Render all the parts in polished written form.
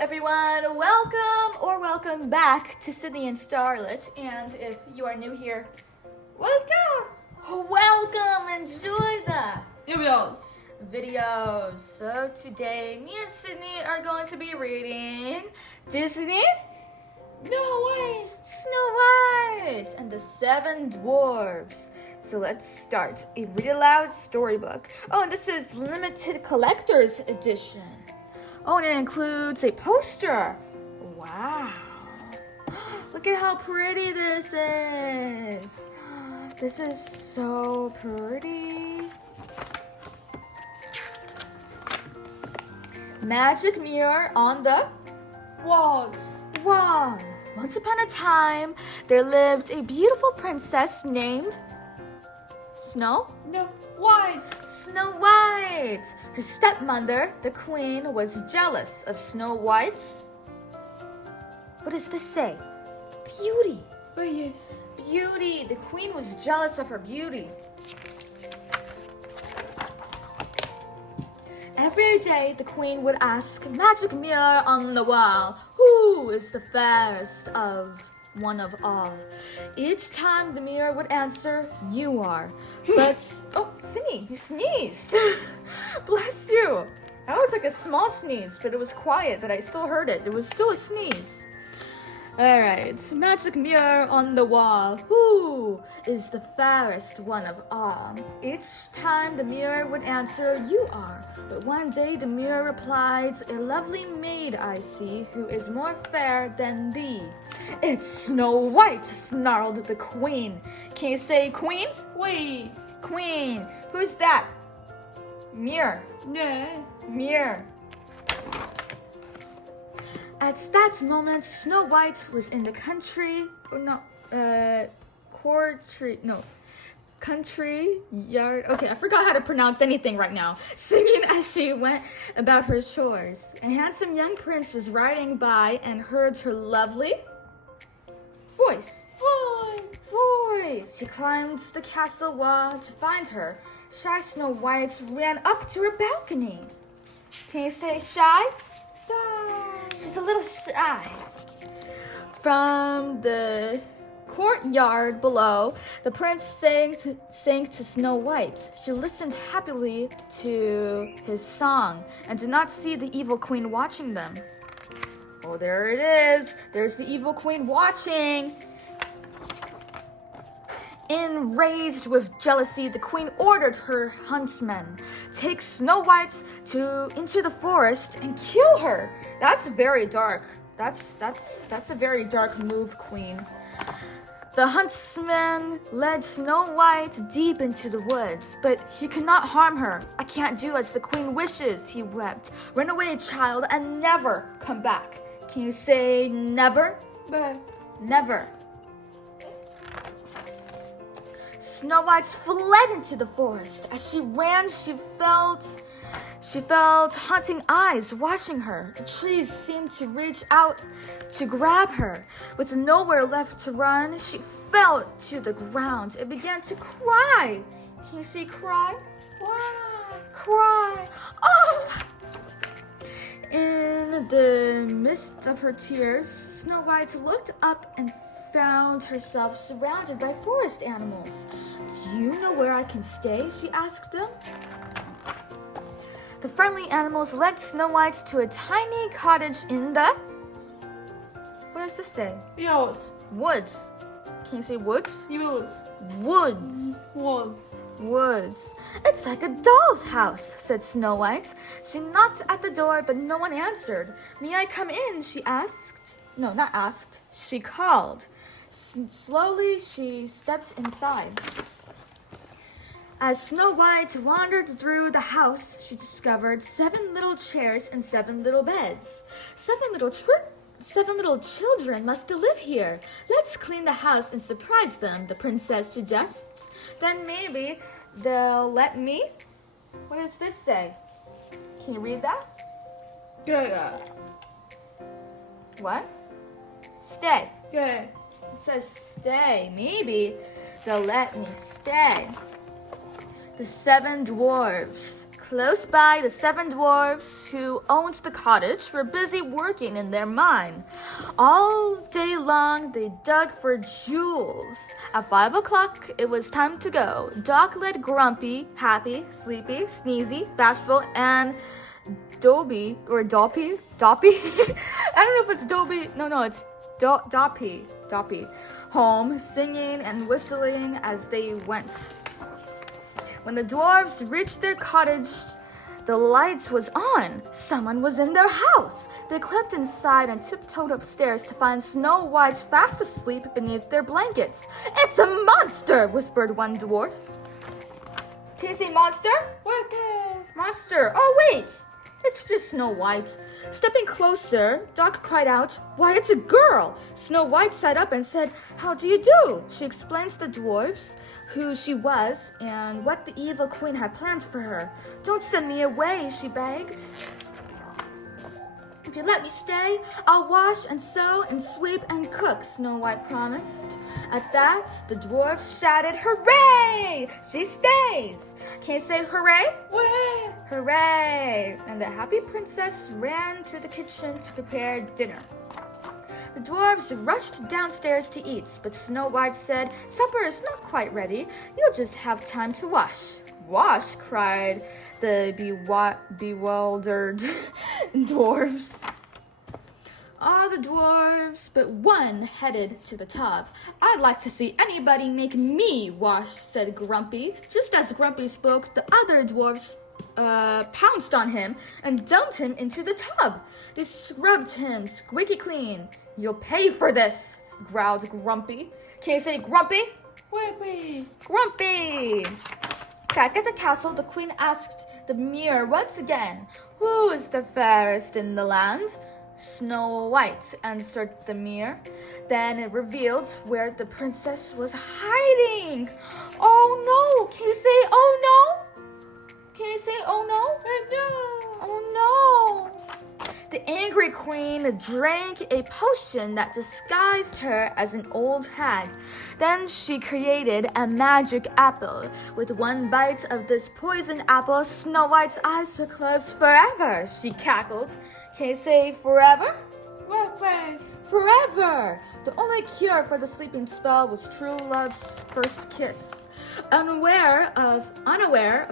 everyone, welcome back to Sydney and Starlette. And if you are new here, welcome, enjoy the videos. So today, me and Sydney are going to be reading Disney, Snow White, and the Seven Dwarfs. So let's start a read aloud storybook. Oh, and this is limited collector's edition. Oh, and it includes a poster. Wow. Look at how pretty this is. This is so pretty. Magic mirror on the wall. Once upon a time, there lived a beautiful princess named Snow White. Her stepmother, the queen, was jealous of Snow White's, what does this say? Beauty. Oh, yes. Beauty. The queen was jealous of her beauty. Every day, the queen would ask, magic mirror on the wall, who is the fairest of one of all? Each time the mirror would answer, you are. But, oh, Sydney, you sneezed. Bless you. That was like a small sneeze, but it was quiet, but I still heard it. It was still a sneeze. All right, magic mirror on the wall, who is the fairest one of all? Each time the mirror would answer, you are. But one day the mirror replied, a lovely maid I see, who is more fair than thee. It's Snow White, snarled the queen. Can you say queen? Wait. Queen. Who's that? Mirror. No. Mirror. At that moment, Snow White was in the country yard. Okay, I forgot how to pronounce anything right now. Singing as she went about her chores. A handsome young prince was riding by and heard her lovely voice. He climbed the castle wall to find her. Shy Snow White ran up to her balcony. Can you say shy? She's a little shy. From the courtyard below, the prince sang to Snow White. She listened happily to his song and did not see the evil queen watching them. Oh, there it is. There's the evil queen watching. Enraged with jealousy, the queen ordered her huntsmen, take Snow White into the forest and kill her. That's very dark. That's a very dark move, queen. The huntsman led Snow White deep into the woods, but he could not harm her. I can't do as the queen wishes, he wept. Run away, child, and never come back. Can you say never? Never. Snow White fled into the forest. As she ran, she felt haunting eyes watching her. The trees seemed to reach out to grab her. With nowhere left to run, she fell to the ground and began to cry. Can you see cry? Cry. Oh! In the midst of her tears, Snow White looked up and found herself surrounded by forest animals. Do you know where I can stay? She asked them. The friendly animals led Snow White to a tiny cottage in the... What does this say? Woods. Can you say woods? Woods. It's like a doll's house, said Snow White. She knocked at the door, but no one answered. May I come in? She asked. No, not asked. She called. Slowly, she stepped inside. As Snow White wandered through the house, she discovered 7 little chairs and 7 little beds. 7 little children must live here. Let's clean the house and surprise them, the princess suggests. Then maybe they'll let me... What does this say? Can you read that? Yeah. What? Stay. Yeah. It says stay. Maybe they'll let me stay. The 7 dwarfs Close by, the 7 dwarfs who owned the cottage were busy working in their mine. All day long, they dug for jewels. At 5 o'clock, it was time to go. Doc led Grumpy, Happy, Sleepy, Sneezy, Bashful, and Doppy. I don't know if it's Dobby. No, it's Doppy. Home, singing and whistling as they went. When the dwarves reached their cottage, the lights was on. Someone was in their house. They crept inside and tiptoed upstairs to find Snow White fast asleep beneath their blankets. "It's a monster," whispered one dwarf. "Can you say monster?" What the? "Monster. Oh, wait. It's just Snow White." Stepping closer, Doc cried out, "Why, it's a girl!" Snow White sat up and said, "How do you do?" She explained to the dwarves who she was and what the evil queen had planned for her. "Don't send me away," she begged. "If you let me stay, I'll wash and sew and sweep and cook," Snow White promised. At that, the dwarves shouted, "Hooray! She stays!" Can you say hooray? What? Hooray! And the happy princess ran to the kitchen to prepare dinner. The dwarves rushed downstairs to eat, but Snow White said, "Supper is not quite ready. You'll just have time to wash." "Wash?" cried the bewildered dwarves. All the dwarves but one headed to the tub. "I'd like to see anybody make me wash," said Grumpy. Just as Grumpy spoke, the other dwarves pounced on him and dumped him into the tub. They scrubbed him squeaky clean. "You'll pay for this," growled Grumpy. Can you say Grumpy? Whippy. Grumpy! Back at the castle, the queen asked the mirror once again, "Who is the fairest in the land?" "Snow White," answered the mirror. Then it revealed where the princess was hiding. "Oh no!" Can you say, "Oh no"? Can you say, "Oh no"? No. Oh no! The angry queen drank a potion that disguised her as an old hag. Then she created a magic apple. With one bite of this poison apple, Snow White's eyes were closed forever, she cackled. Can you say forever? Whippy. Forever! The only cure for the sleeping spell was true love's first kiss. Unaware of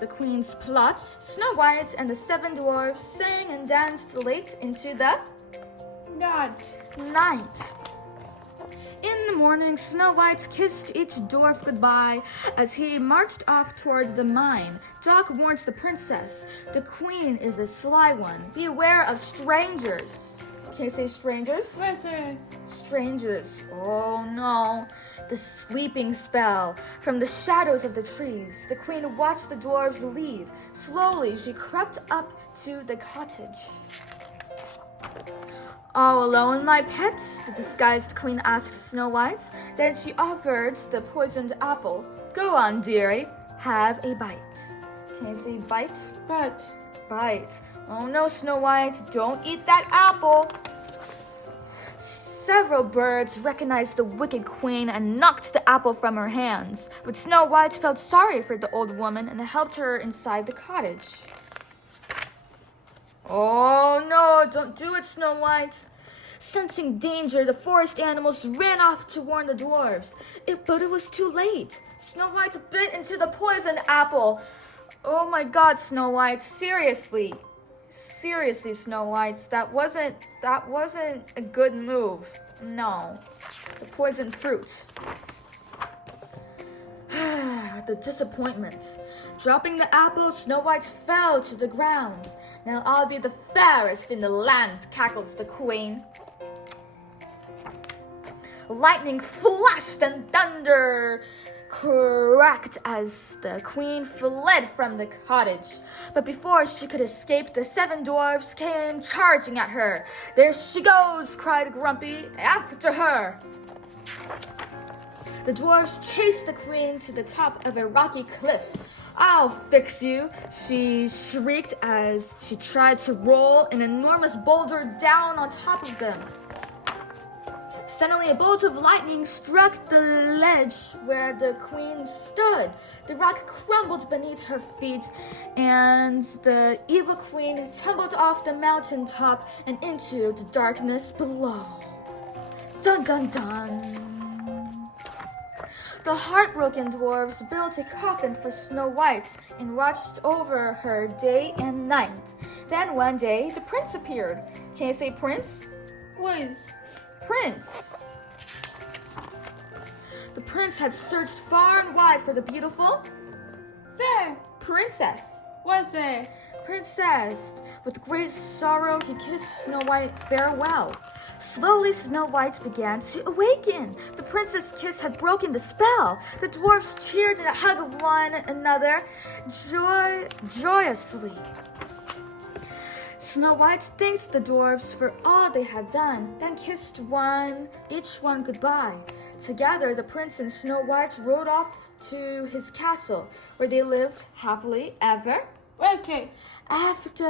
the queen's plots, Snow White and the 7 dwarfs sang and danced late into the night. In the morning, Snow White kissed each dwarf goodbye as he marched off toward the mine. Doc warns the princess, "The queen is a sly one. Beware of strangers." Can you say strangers? Whippy. Strangers. Oh no. The sleeping spell. From the shadows of the trees, the queen watched the dwarves leave. Slowly, she crept up to the cottage. "All alone, my pet?" the disguised queen asked Snow White. Then she offered the poisoned apple. "Go on, dearie. Have a bite." Can you say bite? But. Bite. "Oh no, Snow White, don't eat that apple." Several birds recognized the wicked queen and knocked the apple from her hands. But Snow White felt sorry for the old woman and helped her inside the cottage. "Oh no, don't do it, Snow White." Sensing danger, the forest animals ran off to warn the dwarves. But it was too late. Snow White bit into the poison apple. Oh my God, Snow White, seriously. Seriously, Snow White, that wasn't a good move. No. The poison fruit. The disappointment. Dropping the apple, Snow White fell to the ground. "Now I'll be the fairest in the land," cackled the queen. Lightning flashed and thunder cracked as the queen fled from the cottage. But before she could escape, the 7 dwarfs came charging at her. "There she goes!" cried Grumpy. "After her!" The dwarfs chased the queen to the top of a rocky cliff. "I'll fix you," she shrieked as she tried to roll an enormous boulder down on top of them. Suddenly, a bolt of lightning struck the ledge where the queen stood. The rock crumbled beneath her feet, and the evil queen tumbled off the mountaintop and into the darkness below. Dun dun dun! The heartbroken dwarves built a coffin for Snow White and watched over her day and night. Then one day, the prince appeared. Can you say prince? Wins. Prince. The prince had searched far and wide for the beautiful Sir. princess. What's it? Princess. With great sorrow, he kissed Snow White farewell. Slowly, Snow White began to awaken. The princess' kiss had broken the spell. The dwarfs cheered and hugged one another joyously. Snow White thanked the dwarfs for all they had done, then kissed each one goodbye. Together, the prince and Snow White rode off to his castle, where they lived happily ever Okay. after.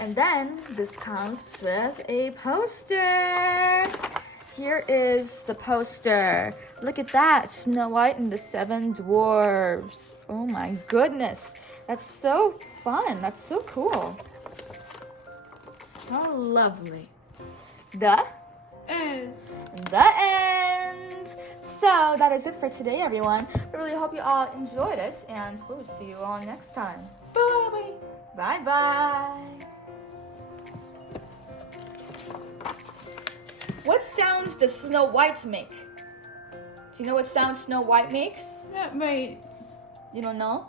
And then this comes with a poster. Here is the poster. Look at that, Snow White and the Seven Dwarfs. Oh my goodness, that's so fun. That's so cool. How lovely. The end. So that is it for today, everyone. I really hope you all enjoyed it, and we'll see you all next time. Bye. Bye-bye. What sounds does Snow White make? Do you know what sound Snow White makes? That made. You don't know?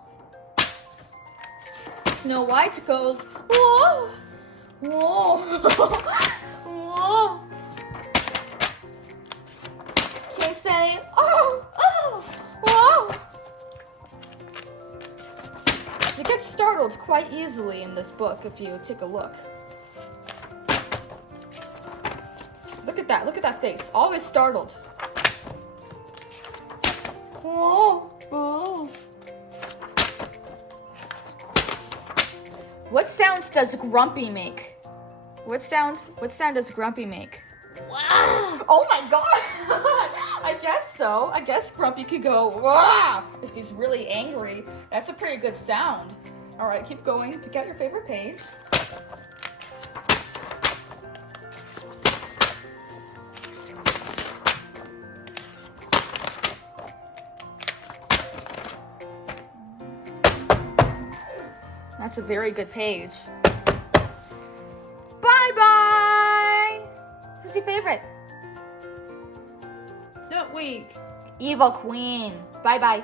Snow White goes, whoa, whoa, whoa. Can you say, oh, whoa? She gets startled quite easily in this book if you take a look. Look at that face, always startled. Whoa. Oh. What sounds does Grumpy make? What sound does Grumpy make? Wow. Oh my god! I guess so. I guess Grumpy could go, wah! If he's really angry. That's a pretty good sound. Alright, keep going. Pick out your favorite page. That's a very good page. Bye-bye! Who's your favorite? Not weak. Evil Queen. Bye-bye.